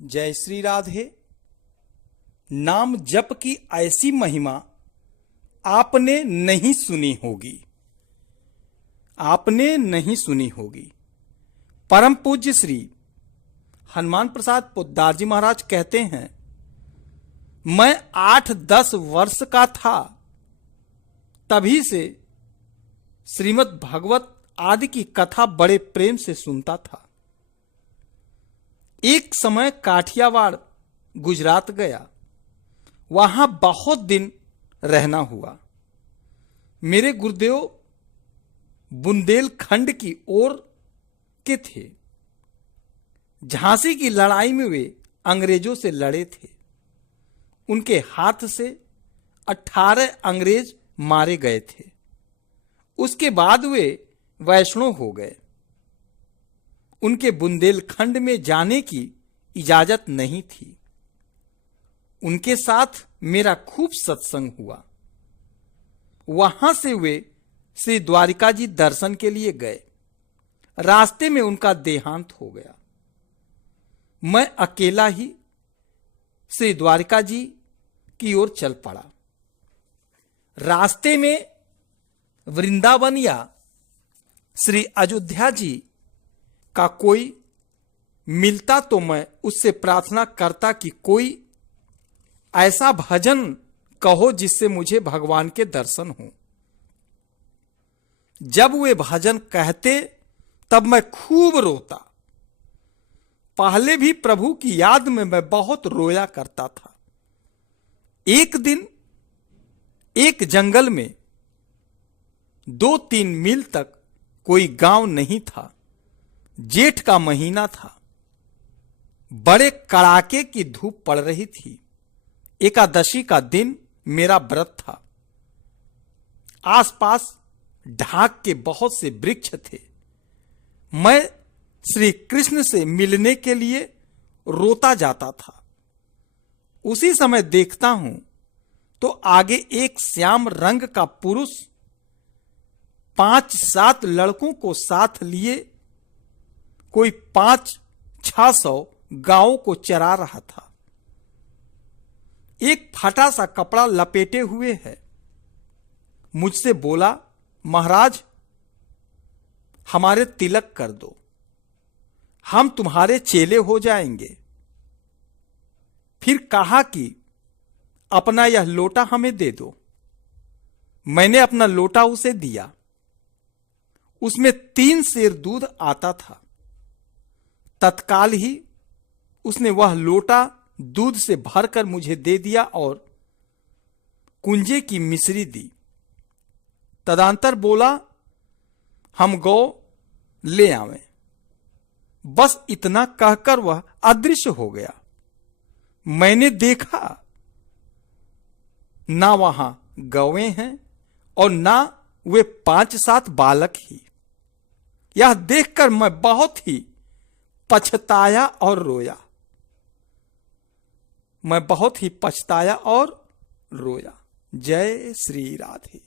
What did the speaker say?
जय श्री राधे। नाम जप की ऐसी महिमा आपने नहीं सुनी होगी, आपने नहीं सुनी होगी। परम पूज्य श्री हनुमान प्रसाद पोद्दार जी महाराज कहते हैं, मैं 8-10 वर्ष का था तभी से श्रीमद् भागवत आदि की कथा बड़े प्रेम से सुनता था। एक समय काठियावाड़ गुजरात गया, वहां बहुत दिन रहना हुआ। मेरे गुरुदेव बुंदेलखंड की ओर के थे। झांसी की लड़ाई में वे अंग्रेजों से लड़े थे। उनके हाथ से 18 अंग्रेज मारे गए थे। उसके बाद वे वैष्णव हो गए। उनके बुंदेलखंड में जाने की इजाजत नहीं थी। उनके साथ मेरा खूब सत्संग हुआ। वहां से वे श्री द्वारिका जी दर्शन के लिए गए। रास्ते में उनका देहांत हो गया। मैं अकेला ही श्री द्वारिका जी की ओर चल पड़ा। रास्ते में वृंदावन या श्री अयोध्या जी का कोई मिलता तो मैं उससे प्रार्थना करता कि कोई ऐसा भजन कहो जिससे मुझे भगवान के दर्शन हो। जब वे भजन कहते तब मैं खूब रोता। पहले भी प्रभु की याद में मैं बहुत रोया करता था। एक दिन एक जंगल में 2-3 मील तक कोई गांव नहीं था। जेठ का महीना था। बड़े कड़ाके की धूप पड़ रही थी। एकादशी का दिन मेरा व्रत था। आसपास ढाक के बहुत से वृक्ष थे। मैं श्री कृष्ण से मिलने के लिए रोता जाता था। उसी समय देखता हूं तो आगे एक श्याम रंग का पुरुष 5-7 लड़कों को साथ लिए कोई 500-600 गांवों को चरा रहा था। एक फटा सा कपड़ा लपेटे हुए है। मुझसे बोला, महाराज हमारे तिलक कर दो, हम तुम्हारे चेले हो जाएंगे। फिर कहा कि अपना यह लोटा हमें दे दो। मैंने अपना लोटा उसे दिया। उसमें 3 सेर दूध आता था। तत्काल ही उसने वह लोटा दूध से भरकर मुझे दे दिया और कुंजे की मिश्री दी। तदंतर बोला, हम गौ ले आवें। बस इतना कहकर वह अदृश्य हो गया। मैंने देखा ना वहां गौएं हैं और ना वे 5-7 बालक ही। यह देखकर मैं बहुत ही पछताया और रोया। मैं बहुत ही पछताया और रोया। जय श्री राधे।